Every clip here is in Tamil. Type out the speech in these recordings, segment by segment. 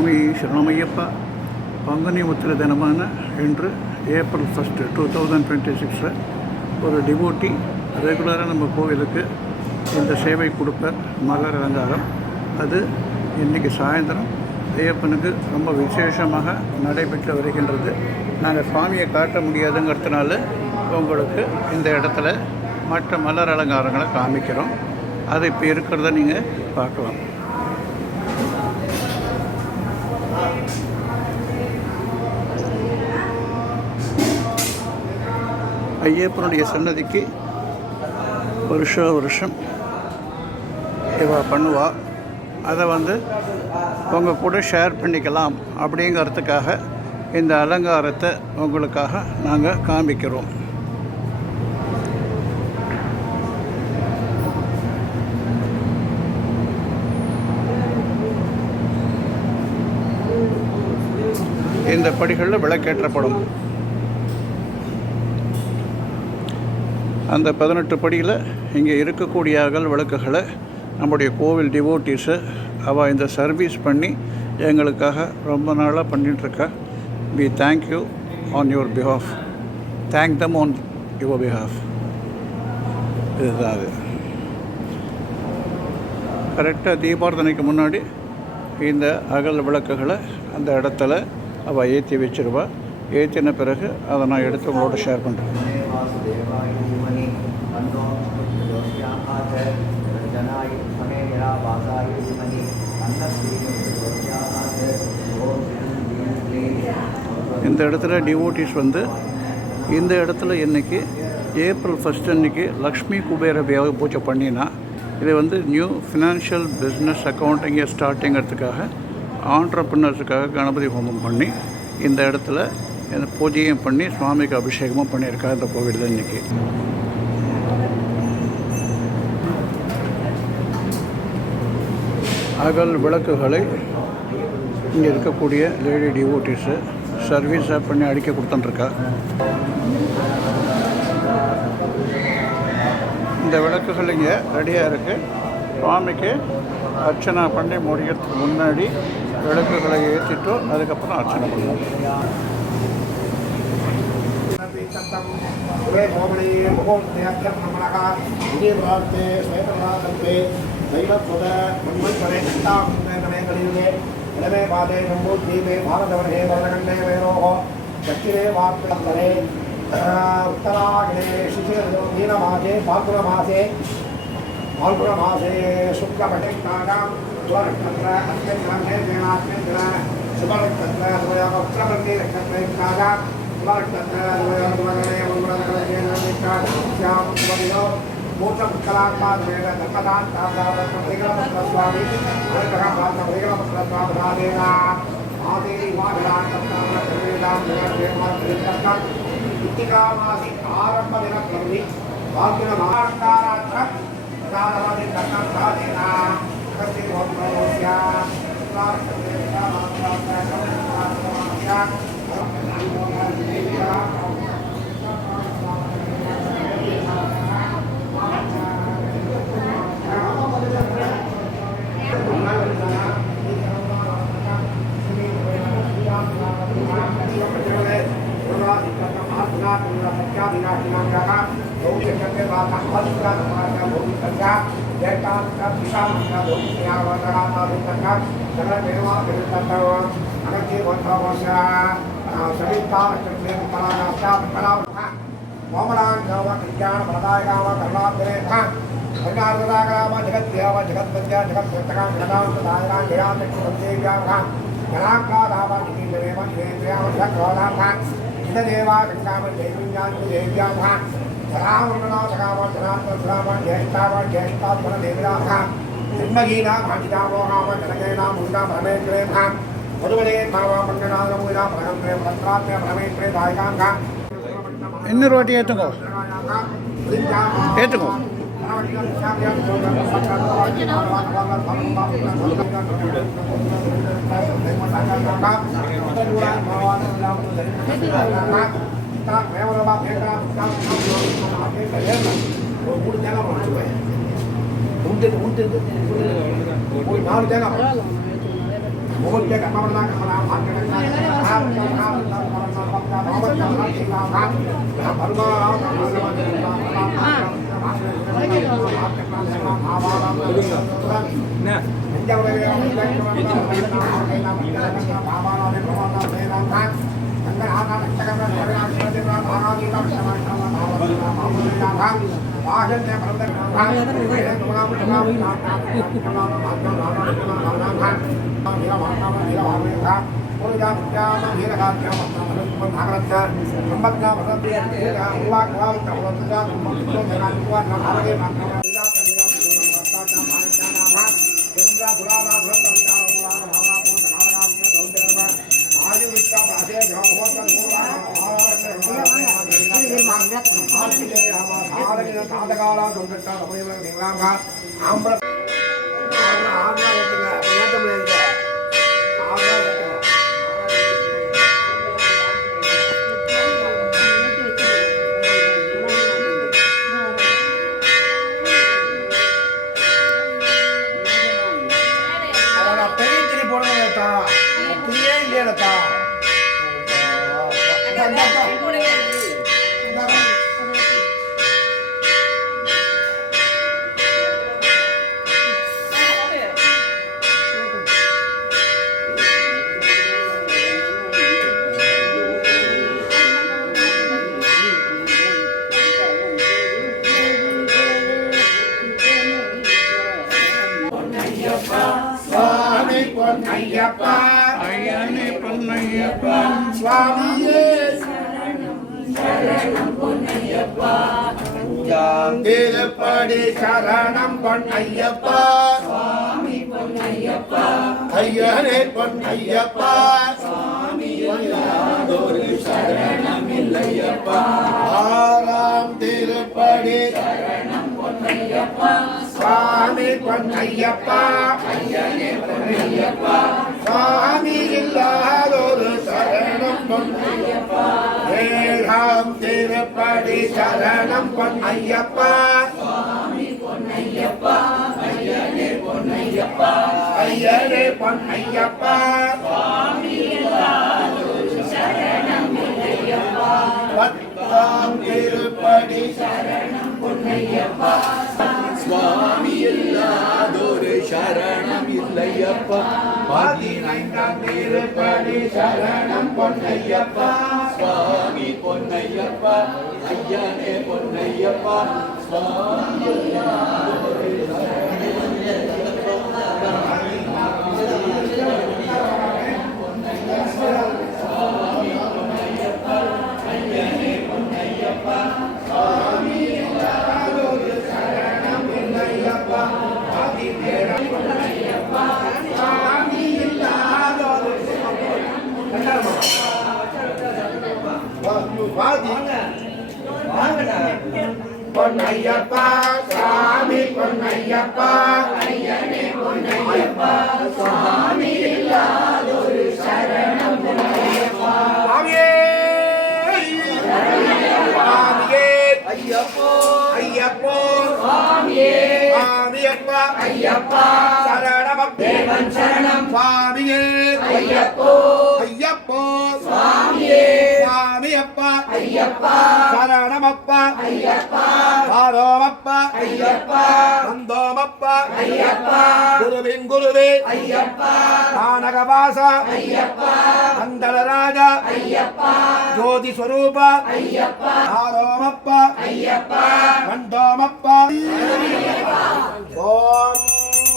சுவாமி சரணமையப்பா. பங்குனி உத்திர தினமான இன்று April 1, 2026 ஒரு டிவோட்டி ரெகுலராக நம்ம கோவிலுக்கு இந்த சேவை கொடுப்பார், மலர் அலங்காரம். அது இன்றைக்கி சாயந்தரம் ஐயப்பனுக்கு ரொம்ப விசேஷமாக நடைபெற்று வருகின்றது. நாங்கள் சுவாமியை காட்ட முடியாதுங்கிறதுனால உங்களுக்கு இந்த இடத்துல மற்ற மலர் அலங்காரங்களை காமிக்கிறோம். அது இப்போ இருக்கிறத நீங்கள் பார்க்கலாம். ஐயப்பனுடைய சன்னதிக்கு வருஷம் இவ பண்ணுவா. அதை உங்கள் கூட ஷேர் பண்ணிக்கலாம் அப்படிங்கிறதுக்காக இந்த அலங்காரத்தை உங்களுக்காக நாங்கள் காமிக்கிறோம். இந்த படிகளில் விளக்கேற்றப்படும். அந்த 18 படியில் இங்கே இருக்கக்கூடிய அகல் விளக்குகளை நம்முடைய கோவில் டிவோட்டிஸு அவள் இந்த சர்வீஸ் பண்ணி எங்களுக்காக ரொம்ப நாளாக பண்ணிகிட்ருக்கா. We thank you on your behalf. Thank them on your behalf. இதுதான் அது. கரெக்டாக தீபார்த்தனைக்கு முன்னாடி இந்த அகல் விளக்குகளை அந்த இடத்துல அவள் ஏற்றி வச்சிருவா. ஏற்றின பிறகு அதை நான் எடுத்து உங்களோட ஷேர் பண்ணுறேன். இந்த இடத்துல டிவோட்டிஸ் இந்த இடத்துல இன்றைக்கி April 1 அன்றைக்கி லக்ஷ்மி குபேர பூஜை பண்ணினா இது நியூ ஃபினான்ஷியல் பிஸ்னஸ் அக்கௌண்டிங்கை ஸ்டார்டிங்கிறதுக்காக ஆண்டர்ப்ரனர்ஸுக்காக கணபதி ஹோமம் பண்ணி இந்த இடத்துல இந்த பூஜையும் பண்ணி சுவாமிக்கு அபிஷேகமும் பண்ணியிருக்கா இந்த கோவிலில் இன்றைக்கி. அகல் விளக்குகளை இங்கே இருக்கக்கூடிய லேடி டிவோட்டிஸு சர்வீஸாக பண்ணி அடிக்க கொடுத்துட்டுருக்கா. இந்த விளக்குகள் இங்கே ரெடியாக இருக்குது. சுவாமிக்கு அர்ச்சனை பண்ணி முடிக்கிறதுக்கு முன்னாடி விளக்குகளை ஏற்றிட்டு அதுக்கப்புறம் அர்ச்சனை பண்ணுவோம். இடமே பாதே நம்பூத்தீபே பாரதவர்கே வரகண்டே வேரோகோ தட்சிணே வார்த்தரே உத்தராகணே சிசிரோ மீனமாசே பால்குணமாசே சுக்லபட்டேகாம் துவரக்தந்திர அஸ்மின்காந்தே சேனாஸ்மிந்திர சுபரக்தந்திர சுபயாபக்ரபந்தே ரக்தந்திரேகாம் சுபரக்தந்திர சுபயாபக்ரபந்தே சுபயாபக்ரபந்தே சுபதினோ மூர்த்தமுக்கலாத்மாத்மேன தர்மதாந்தாதாரத்மபரிகலபத்ரஸ்வாமி அனுகிரகபாத்மபரிகலபத்ரஸ்வாமிதாதேன ஆதேரிவாகலாந்தத்தாமத்ரிவேதாம் இத்திகாமாசி ஆரம்பதினப்பிரவி வாக்குணமாண்டாராத்திரம் பிரதானவாதி தர்மதாதேன அகஸ்தி ஓம்ரோஸ்யா இன்னொரு வாட்டி ஏற்றுக்கோ. போய் 4 தேங்காய் மூல்ய கர்மவர்தா கர்மணா ஐயனே பொன்னையப்பா சுவாமியே திருப்படி சரணம் பொன்னையப்பா ஐயனே பொன்னையப்பா ஆறாம் திருப்படி சுவாமி பொன்னையப்பா சுவாமி இல்லாதொரு சரணம் பொன்னையப்பா ஏழாம் திருப்படி சரணம் பொன்னையப்பா ஐயனே பொன்னையப்பா பத்தாம் திருப்படி சுவாமி இல்லாதொரு சரணம் இல்லையப்பா. பதினைந்தாம் திருப்படி சரணம் பொன்னையப்பா சுவாமி பொன்னையப்பா ஐயனே பொன்னையப்பா. சுவாமி பொன்னையப்பா சுவாமி பொன்னையப்பா ஐயனே பொன்னையப்பா சுவாமி இல்லாதொரு சரணம் பொன்னையப்பா சுவாமியே சுவாமியே ஐயப்போ ஐயப்போ சுவாமியே சுவாமியப்பா ஐயப்பா சரணம் தேவன் சரணம் சுவாமியே ஐயப்போ ஐயப்போ சுவாமியே சுவாமியப்பா ஐயப்பா சரணமப்பா ஐயப்பா பாரோமப்பா ஐயப்பா நந்தோமப்பா ஐயப்பா குருவின் குருவே ஐயப்பா கானகவாசா ஐயப்பா கந்தளராஜா ஐயப்பா ஜோதி ஸ்வரூபா ஐயப்பா பாரோமப்பா ஐயப்பா நந்தோமப்பா ஓம்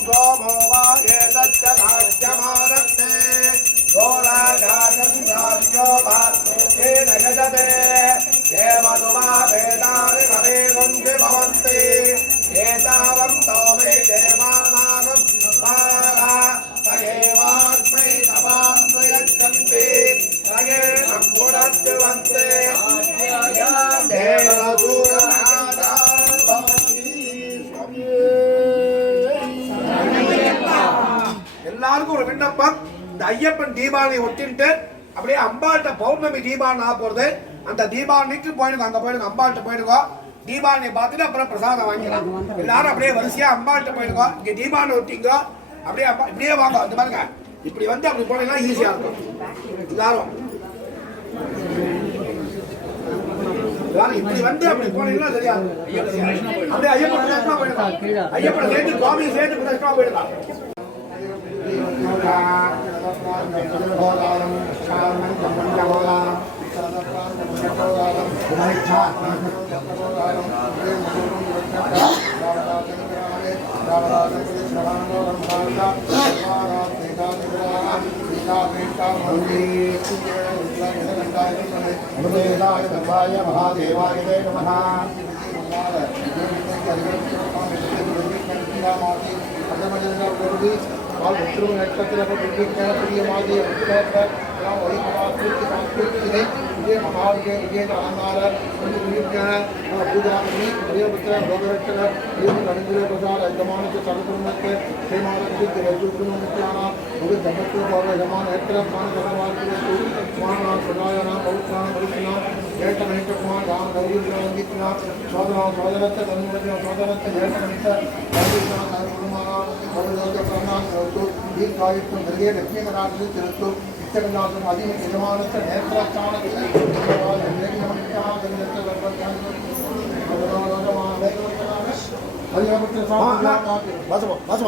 கோமோ வாயே தத்த ராஜ்யமாரத்தே ோராஜாஜோ வாசே நகஜதே தேவனுமா வேதானி கவே குந்தி பவந்தி ஏதாவம் தோமே தேவானாகம் பாரா சகேவாஸ்மை தவாம் பிரயச்சந்தி சகே நம்புடத்து வந்தே தேவசூரநாதா எல்லாருக்கும் ஒரு விண்ணப்பம். இந்த ஐயப்பன் தீபாவளி ஒட்டிட்டு அப்படியே அம்பாள்கிட்ட பௌர்ணமி தீபாவளி ஆக போறது. அந்த தீபாவளிக்கு போயிடுங்க, அங்க போயிடுங்க, அம்பாள்கிட்ட போயிடுங்க. தீபாவளி பார்த்துட்டு அப்புறம் பிரசாதம் வாங்கிக்கலாம். எல்லாரும் அப்படியே வரிசையா அம்பாள்கிட்ட போயிடுங்க. இங்க தீபாவளி ஒட்டிங்க, அப்படியே இப்படியே வாங்க. இந்த பாருங்க, இப்படி வந்து அப்படி போனீங்கன்னா ஈஸியா இருக்கும். எல்லாரும் இப்படி வந்து அப்படி போனீங்கன்னா சரியா இருக்கும். அப்படியே ஐயப்பன் பிரதட்சணமா போயிடுங்க. ஐயப்பன் சேர்த்து சுவாமியை சேர்த்து பிரதட்சணமா போயிடுங்க. महादेवाय नमः. विजय महाविजय विजय अलंकार पूजा प्रियपुत्र भोगरक्षण अनुग्रह प्रसाद यजमान के सर्वधर्मके श्रीमानंद रजुगुणमुख्याना मुझे जगत भोग यजमान हेत्र मान भगवान के स्वामी सदायना पवित्रना पवित्रना जेठ महेश कुमार राम गौरी विराजितना सोदरा सोदरत्व तन्मय सोदरत्व जेठ महेश पवित्रना सर्वधर्मना भगवत प्रणाम करतो दीर्घायुष्य दीर्घे लक्ष्मी मनार्थ तिरतो इच्छानाथम आदि में यजमानस्य नेत्रस्थान बस बस